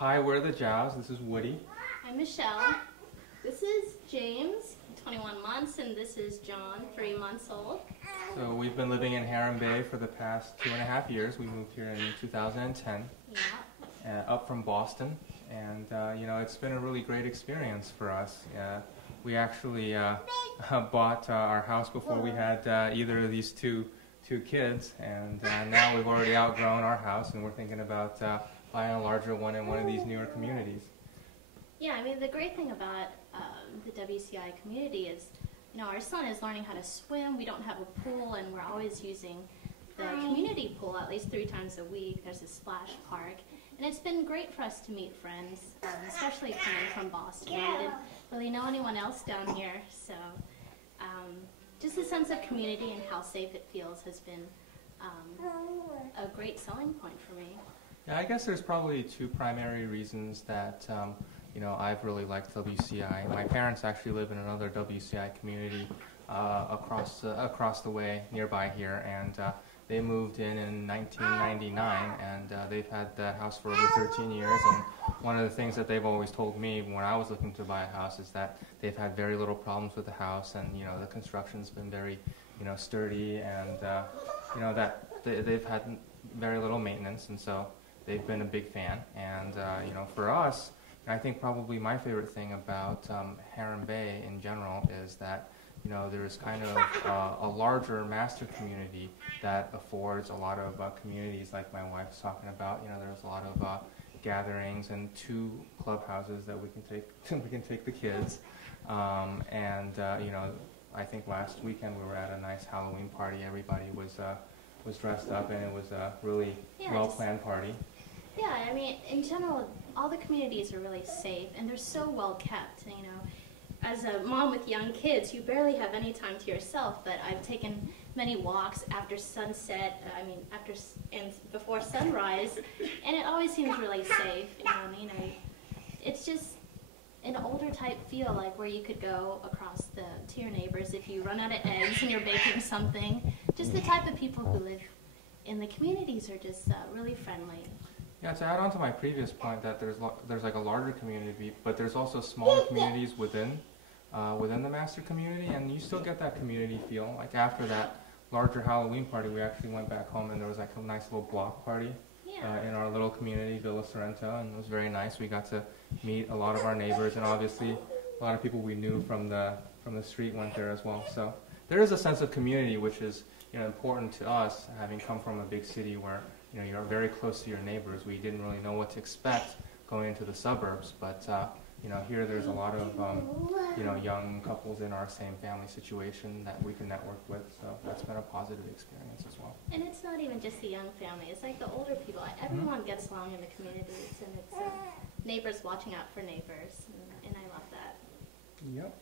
Hi, we're the Jows. This is Woody. I'm Michelle. This is James, 21 months, and this is John, 3 months old. So we've been living in Heron Bay for the past 2.5 years. We moved here in 2010, up from Boston, and it's been a really great experience for us. We actually bought our house before we had either of these two kids, and now we've already outgrown our house, and we're thinking about buying a larger one in one of these newer communities. Yeah, I mean, the great thing about the WCI community is, our son is learning how to swim. We don't have a pool, and we're always using the community pool at least 3 times a week. There's a splash park, and it's been great for us to meet friends, especially coming from Boston. We didn't really know anyone else down here, so just a sense of community and how safe it feels has been a great selling point for me. Yeah, I guess there's probably 2 primary reasons that I've really liked WCI. My parents actually live in another WCI community across the way nearby here, and they moved in 1999, and they've had that house for over 13 years. And one of the things that they've always told me when I was looking to buy a house is that they've had very little problems with the house, and the construction's been very sturdy, and that they've had very little maintenance, and so they've been a big fan. And for us, I think probably my favorite thing about Heron Bay in general is that there's kind of a larger master community that affords a lot of communities like my wife's talking about. There's a lot of gatherings and 2 clubhouses that we can take the kids. I think last weekend we were at a nice Halloween party. Everybody was dressed up, and it was a really well-planned party. Yeah, I mean, in general, all the communities are really safe, and they're so well kept. As a mom with young kids, you barely have any time to yourself, but I've taken many walks after sunset, and before sunrise, and it always seems really safe. It's just an older type feel, like where you could go across to your neighbors if you run out of eggs and you're baking something. Just the type of people who live in the communities are just really friendly. Yeah, to add on to my previous point that there's like a larger community, but there's also smaller communities within the master community, and you still get that community feel. Like after that larger Halloween party, we actually went back home, and there was like a nice little block party in our little community, Villa Sorrento, and it was very nice. We got to meet a lot of our neighbors, and obviously a lot of people we knew from the street went there as well. So there is a sense of community, which is important to us, having come from a big city where you're very close to your neighbors. We didn't really know what to expect going into the suburbs, but here there's a lot of young couples in our same family situation that we can network with, so that's been a positive experience as well. And it's not even just the young family, it's like the older people. Everyone gets along in the communities, and it's neighbors watching out for neighbors, and I love that. Yep.